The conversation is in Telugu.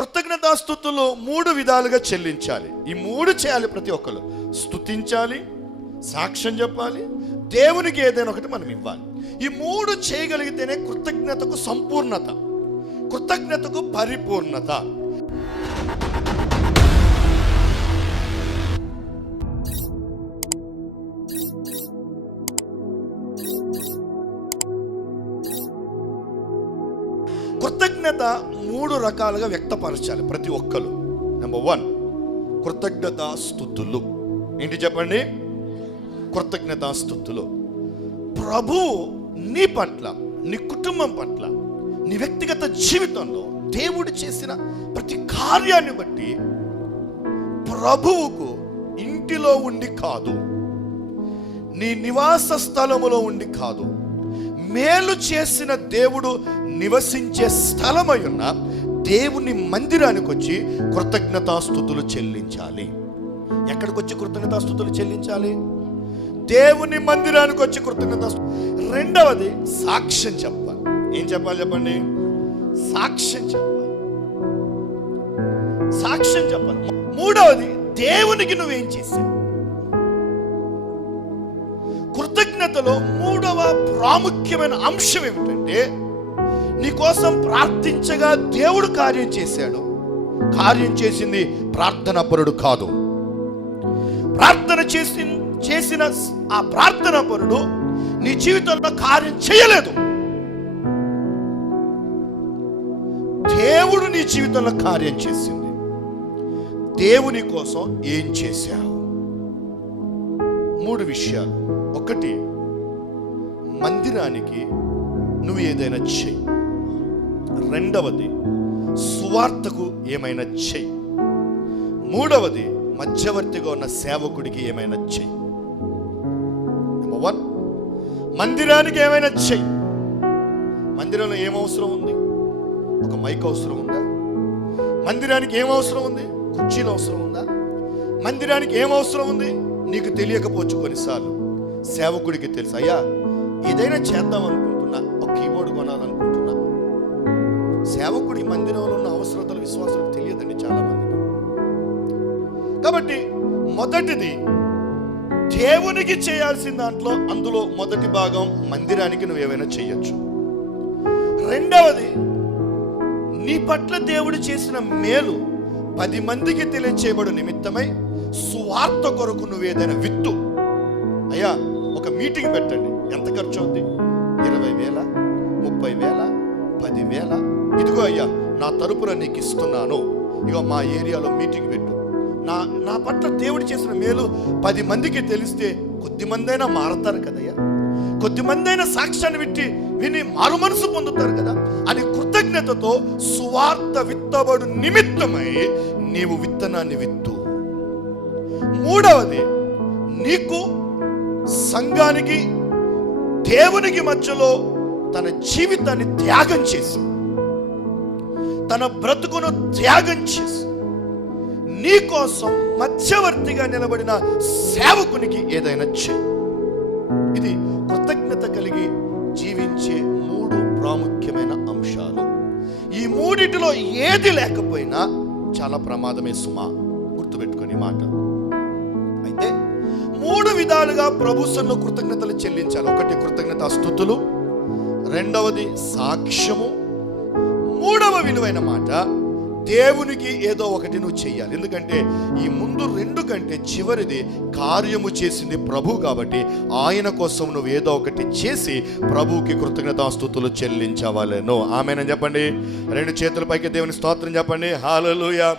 కృతజ్ఞతాస్తుతులు 3 విధాలుగా చెల్లించాలి. ఈ 3 చేయాలి ప్రతి ఒక్కరు. స్తుతించాలి, సాక్ష్యం చెప్పాలి, దేవునికి ఏదైనా ఒకటి మనం ఇవ్వాలి. ఈ 3 చేయగలిగితేనే కృతజ్ఞతకు సంపూర్ణత, కృతజ్ఞతకు పరిపూర్ణత. కృతజ్ఞత 3 రకాలుగా వ్యక్తపరచాలి ప్రతి ఒక్కరు. నెంబర్ 1 కృతజ్ఞతాస్తుతులు. ఏంటి చెప్పండి? కృతజ్ఞతాస్తుతులు. ప్రభువు నీ పట్ల, నీ కుటుంబం పట్ల, నీ వ్యక్తిగత జీవితంలో దేవుడు చేసిన ప్రతి కార్యాన్ని బట్టి ప్రభువుకు ఇంటిలో ఉండి కాదు, నీ నివాస స్థలములో ఉండి కాదు, మేలు చేసిన దేవుడు నివసించే స్థలమై ఉన్న దేవుని మందిరానికి వచ్చి కృతజ్ఞతాస్తుతులు చెల్లించాలి. ఎక్కడికి వచ్చి కృతజ్ఞతాస్తుతులు చెల్లించాలి? దేవుని మందిరానికి వచ్చి కృతజ్ఞతాస్తుతులు. రెండవది సాక్ష్యం చెప్పాలి. ఏం చెప్పాలి చెప్పండి? సాక్ష్యం చెప్పాలి. సాక్ష్యం చెప్పాలి. మూడవది దేవునికి నువ్వేం చేశావు. కృతజ్ఞతలో 3వ ప్రాముఖ్యమైన అంశం ఏమిటంటే, నీకోసం ప్రార్థించగా దేవుడు కార్యం చేశాడు. కార్యం చేసింది ప్రార్థనాపరుడు కాదు. ప్రార్థన చేసిన ఆ ప్రార్థనాపరుడు నీ జీవితంలో కార్యం చేయలేదు. దేవుడు నీ జీవితంలో కార్యం చేసింది. దేవుని కోసం ఏం చేశావు? 3 విషయాలు. 1, మందిరానికి నువ్వు ఏదైనా చెయ్యి. రెండవది, సువార్తకు ఏమైనా చెయ్యి. మూడవది, మధ్యవర్తిగా ఉన్న సేవకుడికి ఏమైనా చెయ్యి. నెంబర్ 1, మందిరానికి ఏమైనా చెయ్యి. మందిరంలో ఏం అవసరం ఉంది? ఒక మైక్ అవసరం ఉందా? మందిరానికి ఏం అవసరం ఉంది? కుర్చీలు అవసరం ఉందా? మందిరానికి ఏం అవసరం ఉంది? నీకు తెలియకపోవచ్చు కొన్నిసార్లు. సేవకుడికి తెలుసు, అయ్యా ఏదైనా చేద్దాం అనుకుంటున్నా, ఒక కీబోర్డ్ కొనాలనుకుంటున్నా. సేవకుడి మందిరంలో ఉన్న అవసరతలు విశ్వాసాలకు తెలియదండి చాలా మందికి. కాబట్టి మొదటిది దేవునికి చేయాల్సిన దాంట్లో, అందులో మొదటి భాగం మందిరానికి నువ్వేమైనా చేయొచ్చు. రెండవది, నీ పట్ల దేవుడు చేసిన మేలు 10 మందికి తెలియచేయబడు నిమిత్తమై సువార్త కొరకు నువ్వేదైనా విత్తు. అయ్యా ఒక మీటింగ్ పెట్టండి, ఎంత ఖర్చు అవుద్ది? 20,000, 30,000, 10,000. ఇదిగో అయ్యా నా తరపున నీకు ఇస్తున్నాను, ఇగో మా ఏరియాలో మీటింగ్ పెట్టు. నా పట్ల దేవుడు చేసిన మేలు 10 మందికి తెలిస్తే కొద్దిమంది అయినా మారతారు కదయ్యా, కొద్దిమంది అయినా సాక్ష్యాన్ని విని మారు మనసు పొందుతారు కదా అని కృతజ్ఞతతో సువార్త విత్తబడు నిమిత్తమై నీవు విత్తనాన్ని విత్తు. మూడవది, నీకు సంఘానికి దేవునికి మధ్యలో తన జీవితాన్ని త్యాగం చేసి, తన బ్రతుకును త్యాగం చేసి నీకోసం మధ్యవర్తిగా నిలబడిన సేవకునికి ఏదైనా చేయి. ఇది కృతజ్ఞత కలిగి జీవించే 3 ప్రాముఖ్యమైన అంశాలు. ఈ 3 ఏది లేకపోయినా చాలా ప్రమాదమే సుమా. గుర్తుపెట్టుకుని మాట. అయితే 3 విధాలుగా ప్రభు సన్నిధిలో కృతజ్ఞతలు చెల్లించాలి. 1 కృతజ్ఞతాస్తుతులు, రెండవది సాక్ష్యము, 3వ విలువైన మాట దేవునికి ఏదో ఒకటి నువ్వు చెయ్యాలి. ఎందుకంటే ఈ ముందు 2 కంటే చివరిది కార్యము చేసింది ప్రభు కాబట్టి ఆయన కోసం నువ్వు ఏదో ఒకటి చేసి ప్రభువుకి కృతజ్ఞతాస్తుతులు చెల్లించవాలను. ఆమేన్ చెప్పండి. 2 చేతుల పైకి దేవుని స్తోత్రం చెప్పండి. హల్లెలూయా.